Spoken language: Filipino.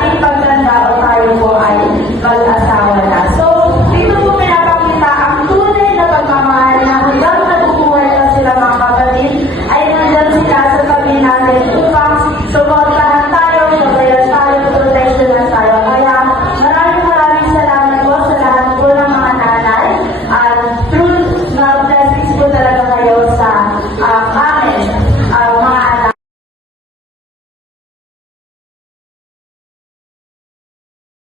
ating pagtanda o